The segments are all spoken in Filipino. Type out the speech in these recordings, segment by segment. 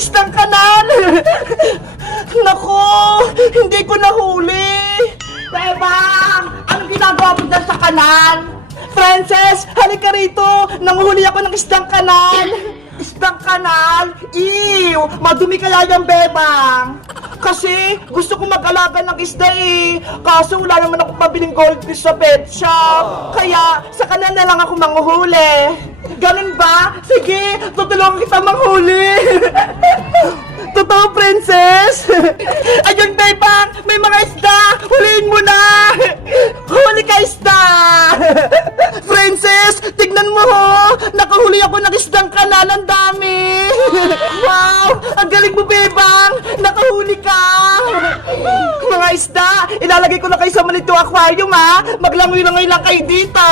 Isdang kanal! Nako, hindi ko nahuli. Bebang, anong ginagawa mo dyan sa kanal? Frances, halika rito. Nanguhuli ako ng isdang kanal. Isdang kanal? Ew! Madumi kaya yung bebang. Kasi gusto ko mag-alaga ng isda eh. Kaso wala naman akong mabiling goldfish sa pet shop. Kaya sa kanal na lang ako manguhuli. Ganun ba? Sige, tutulungan kita manghuli. Totoo, princess? Ayun, bebang! May mga isda! Huliin mo na! Huli ka, isda! Princess, tignan mo ho! Nakahuli ako ng isdang kanal, dami! wow! Ang galing mo, bebang! Nakahuli ka! mga isda, ilalagay ko na kayo sa malito aquarium, ha? Maglangoy-langoy lang kayo dito!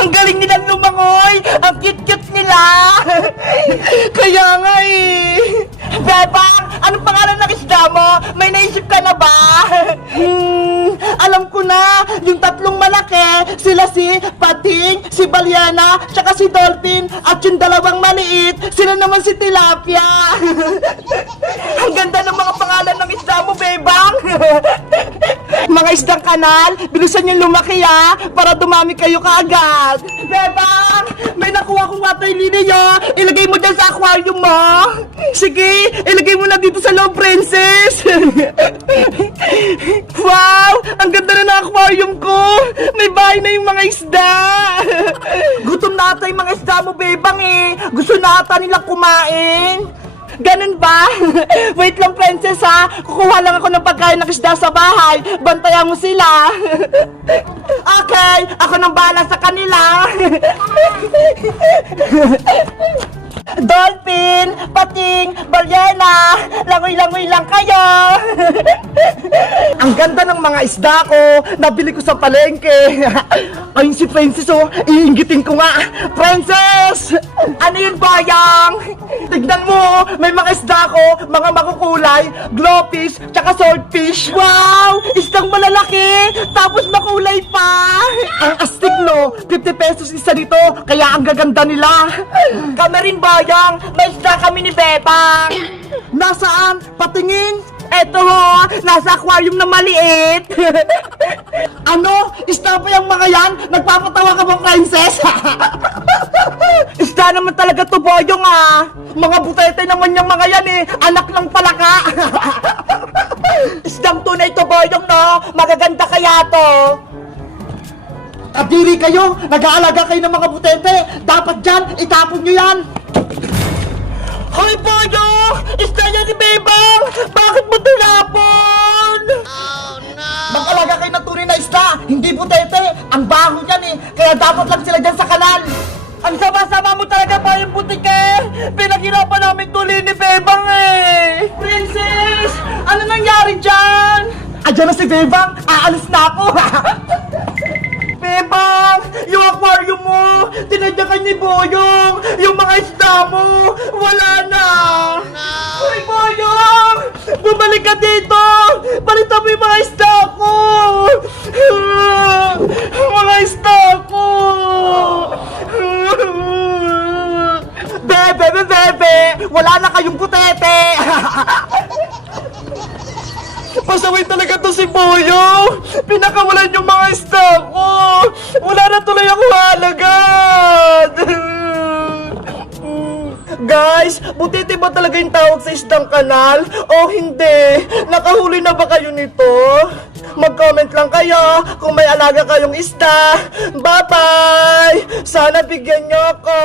ang galing nila lumangoy! Ang cute-cute nila! Kaya nga eh! Bebang, alam ko na! Yung tatlong malaki, sila si Pating, si Baliana, tsaka si Dolphin, at yung dalawang maliit, sila naman si Tilapia! ang ganda ng mga pangalan ng isda mo, Bebang! mga isdang kanal, bilisan yung lumaki ha, para dumami kayo kaagad. Bebang, may nakuha kong water lily yo. Ilagay mo dyan sa aquarium mo. Sige, ilagay mo na dito sa loob, princess. wow, ang ganda na ng aquarium ko. Bahay na yung mga isda. Gutom na ata yung mga isda mo, Bebang eh. Gusto na ata nilang kumain. Ganun ba? Wait lang, princess ha. Kukuha lang ako ng pagkain ng isda sa bahay. Bantayan mo sila. okay, ako nang bahala sa kanila. Dolphin, pating, balyena, langoy-langoy lang kayo. Ang ganda ng mga isda ko, nabili ko sa palengke. Ayun si Princess oh, iingitin ko nga. Princess! Ano yun, Bayang? Tignan mo, may mga isda ko, mga makukulay, glowfish, tsaka swordfish. Wow! Isdang malalaki, tapos makulay pa. Ang astig no, 50 pesos isa dito, kaya ang gaganda nila. Kami rin, Bayang, may isda kami ni Bebang. Nasaan? Patingin. Eto ho, nasa aquarium na maliit. ano? Isda pa yung mga yan? Nagpapatawa ka bang princess? Isda naman talaga to, Boyong ah. Mga butete naman yung mga yan eh. Anak ng palaka. Isdang tunay to, Boyong no. Magaganda kaya to. Kadiri kayo! Nag-aalaga kayo ng mga butete! Dapat dyan, itapon nyo yan! Hoy, Boyo! Isda yan ni Bebang! Bakit mo tinapon? Oh, no! Mag-alaga kayo ng tunay na isda! Hindi butete! Ang baho niyan eh! Kaya dapat lang sila dyan sa Pinaghirapan namin tuli ni Bebang eh! Princess! Ano nangyari dyan? Adyan na si Bebang! Aalis na ako! Bebang! Yung aquarium mo! Tinadyakan ni Boyong! Yung mga isda mo! Wala na! Uy, Boyong! Bumalik ka dito! Palitan mo yung mga isda ko! Mga isda ko! Bebe, bebe! Wala na kayong putete! Pasaway talaga to si Boyo! Pinakawalan yung mga isda ko! Wala na tuloy ako halagad! Guys, butiti ba talaga yung tawag sa isdang kanal? O hindi? Nakahuli na ba kayo nito? Mag-comment lang kayo kung may alaga kayong isda. Bye-bye! Sana bigyan niyo ako!